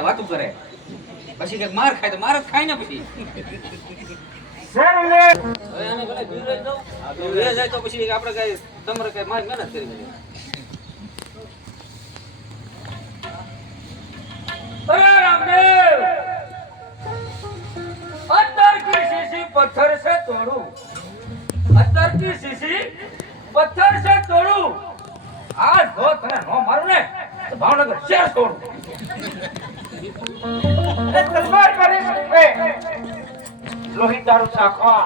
વાતું કરે પછી કે માર ખાય તો માર જ ખાય ને પછી જાય તો પછી આપણે કઈ તમારે કઈ મારી મહેનત કરી पत्थर से तोड़ू पत्थर की शीशी पत्थर से तोड़ू आज दो तने नो मारू ने तो भावनगर शहर तोड़ू ए तलवार मारे सकते लोही दारू चाखवा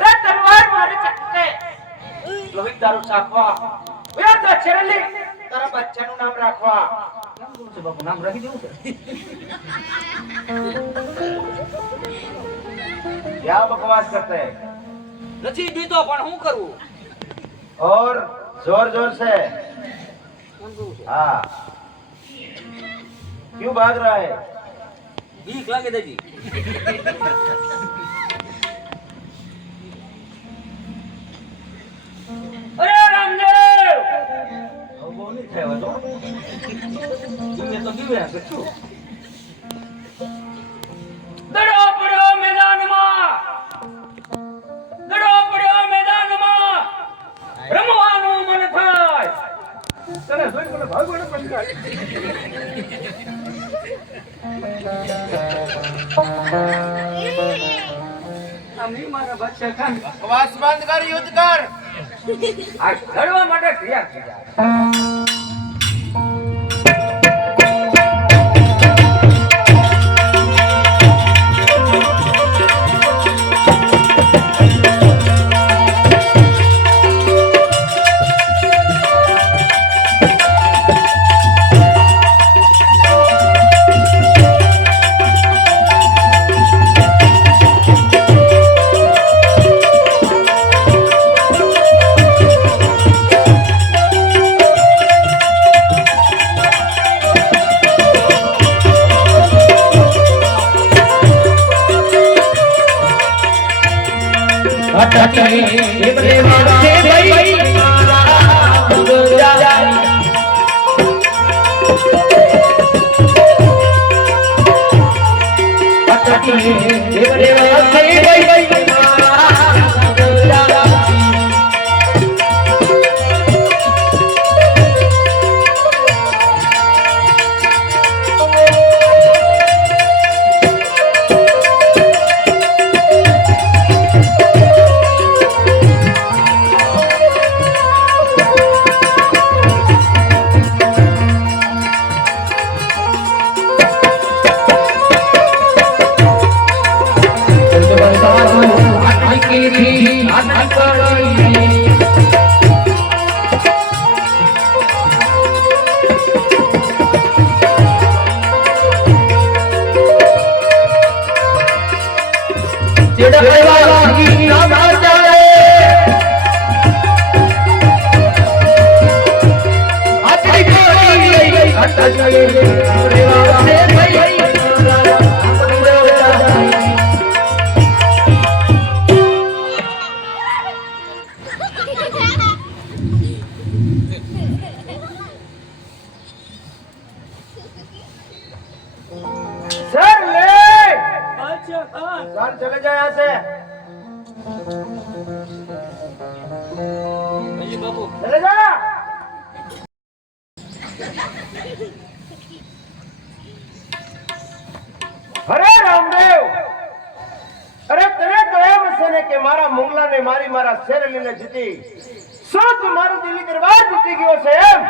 ए तलवार मारे सकते लोही दारू चाखवा वे तो चरली तारा बच्चा નું નામ રાખવા બાપુ નામ રાખી દેવું છે क्या बकवास करते हैं નથી દીધો પણ હું કરું और जोर जोर से हाँ क्यों भाग रहा है બીક લાગે દેજી अरे रामदेव वो नहीं थे वो तो तुमने तो दिवे हैं किच्छु दड़ो पड़ो मैदान में રમવાનું મન થાય તને જોઈ મને ભાગવાનું મન થાય અમી મારા બચ્ચા ખાન બકવાસ બંધ કર યુદ્ધ કર આ લડવા માટે તૈયાર થઈ જા सर ले अच्छा सर चले जाए यहाँ से બાપુ चले जा अरे रामदेव अरे तने કયા મસને કે મારા મુંગલાને મારી મારા શેરલીને જીતી શું તું મારું દિલ્હી દરબાર જીતી ગયો છે એમ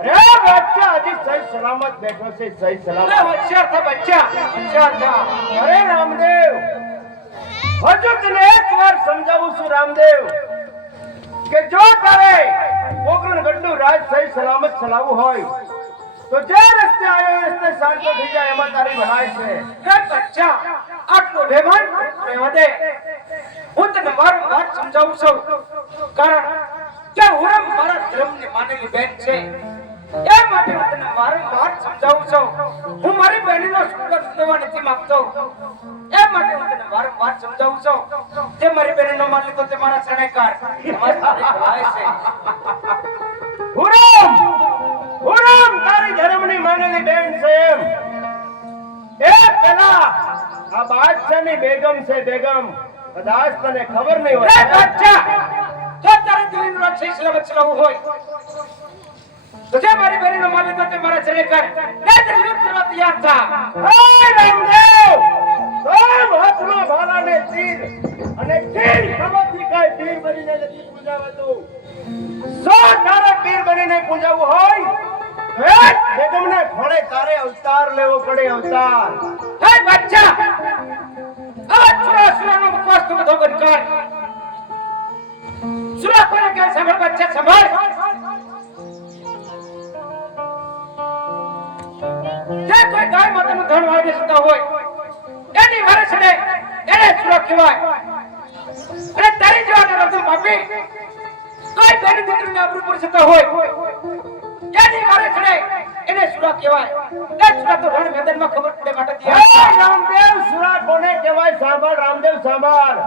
અરે બચ્ચા હજી સહી સલામત બેઠો છે સહી સલામત અરે હોશિયાર થા બચ્ચા હોશિયાર થા અરે રામદેવ હજુ તને એકવાર સમજાવું છું રામદેવ કે જો તારે કોકરણ ગઢનું રાજ સહી સલામત ચલાવવું હોય તો જે રસ્તે આવ્યો એ રસ્તે શાંત થઈ જાય એમાં તારી ભલાઈ છે કે બચ્ચા આટલો બેભાન રહેવા દે હું તને મારું વાત સમજાવું છું કારણ કે હું મારા ધર્મની માનેલી બેન છે એ માટે હું તને મારું વાત સમજાવું છું હું મારી બહેનનો સુખ દેવા નથી માંગતો એ માટે હું તને મારું વાત સમજાવું છું જે મારી બહેનનો માન લીધો તે મારા શરણેકાર તમારી ભલાઈ છે હુરમ તારી ધર્મની માનેલી બેન છે એમ એ પેલા આ બાદશાહની બેગમ છે બેગમ કદાચ તને ખબર નહીં હોય એ બાદશાહ જો તારે દિલ્હીનો રાજ સહી સલામત ચલાવવું હોય તો જે મારી બહેનનો માન લીધો તે મારા શરણેકાર ને યુદ્ધ કરવા તૈયાર થા હે રામદેવ રામ હાથમાં ભાલાને તીર અને તીર ખબરથી કાઈ તીર બનીને નથી પૂજાવાતું સો તારે પીર બનીને પૂજાવું હોય બેગમને ઘોડે તારે અવતાર લેવો પડે અવતાર હે બચ્ચા આ સુરાનો બકવાસ તો બધો બંધ કર સુરા કોને કહે સાંભળ બચ્ચા સાંભળ જે કોઈ ગાય માતાનું ધન વાળી શકતા હોય એની વારે છડે એને સુરા કહેવાય અને તારી જેવા રતન પાપી કોઈ બેની દીકરીને આબરૂ પર શકતા હોય એની વારે છડે એને સુરા કહેવાય એ સુરા તો રણ મેદાનમાં ખબર પડે માટે દિયા રામદેવ સુરા કોને કહેવાય સાંભળ રામદેવ સાંભળ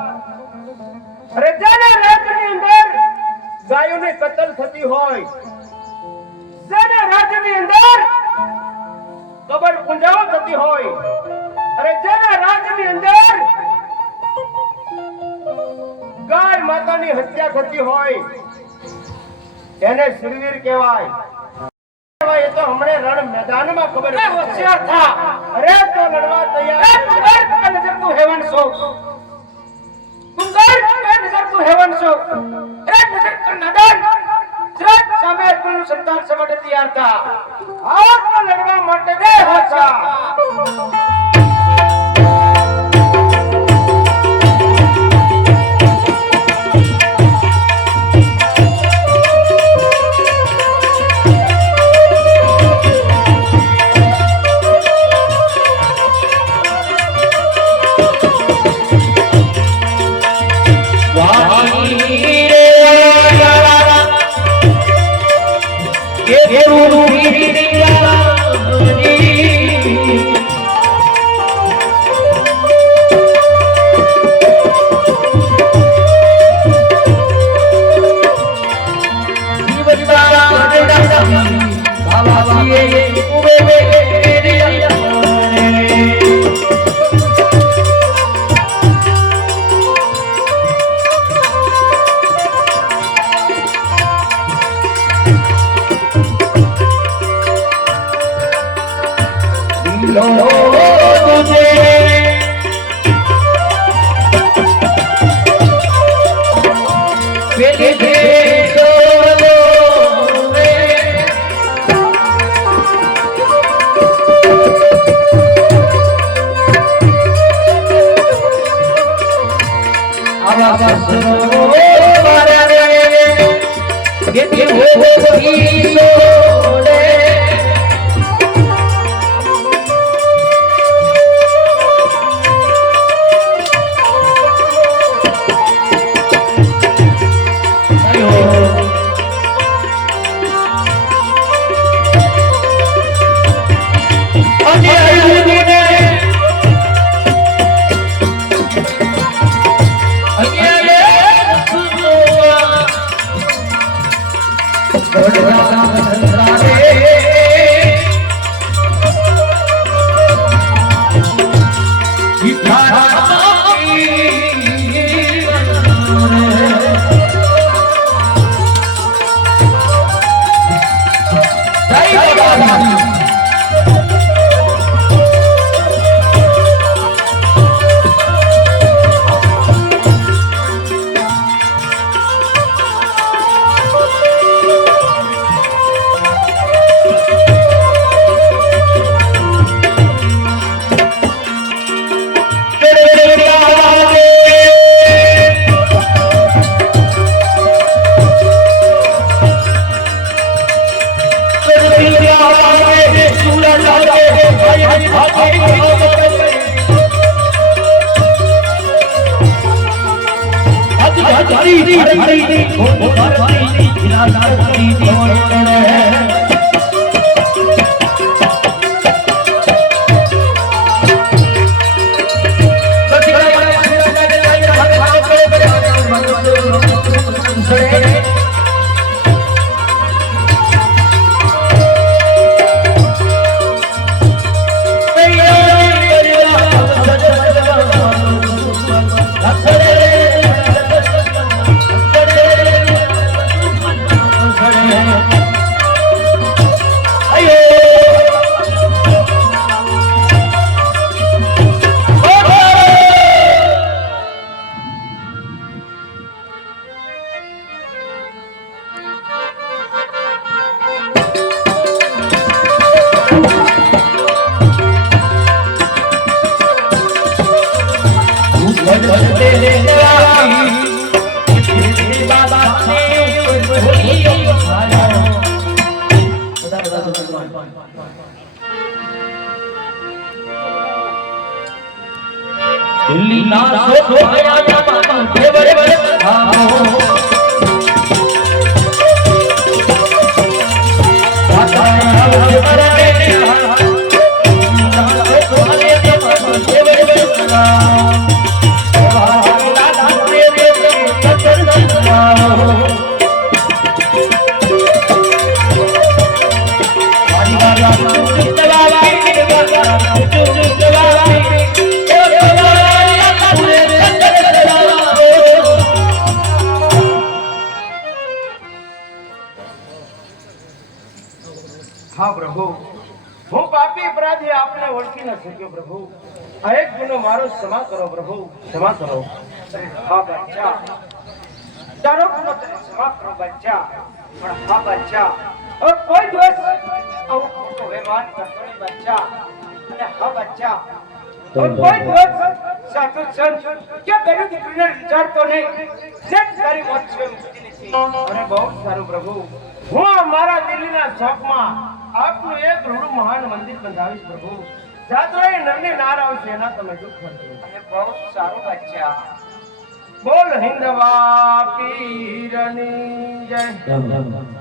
અરે જેના રાજ્યની અંદર ગાયોની કતલ થતી હોય જેના રાજ્યની અંદર કબર પૂંજાઓ થતી હોય અરે જેના રાજ્યની અંદર ગાય માતાની હત્યા થતી હોય એને શૂરવીર કહેવાય એ તો હમણે રણ મેદાનમાં ખબર પડે હોશિયાર થા અરે તો લડવા તૈયાર કુંગર કે નજર તું હેવન છો કુંગર કે નજર તું હેવન છો એ નજર કર નદન શ્રાપ સામે અર્પણનું સંતાન સમટે તૈયાર થા આ તો લડવા માટે દે હોશિયાર દિલ્હી ના સો આયા દેવરે ખાઓ હા પ્રભુ, હું પાપી અપરાધી આપને ઓળખી ન શક્યો પ્રભુ. આ એક ગુનો મારો ક્ષમા કરો પ્રભુ, ક્ષમા કરો. હા બચ્ચા, તારો ગુનો તને ક્ષમા કરો બચ્ચા. પણ હા બચ્ચા, હવે કોઈ દિવસ આવું ખોટો વ્યવહાર કરતો નહીં બચ્ચા. અને હા બચ્ચા, હવે કોઈ દિવસ સાચું સંત કે બેની દીકરીને વિચારતો નહીં. જે તારી મોત છે મુક્તિ નથી. અરે બહુ સારું પ્રભુ, હું મારા દિલ્હીના ચોકમાં આપનું એક રૂડું મહાન મંદિર બંધાવીશ પ્રભુ. જાત્રાએ નરની નાર આવશે એના તમે દુઃખ કરજો. અને બહુ સારું બચ્ચા. બોલ હિન્દવા પીરની જય.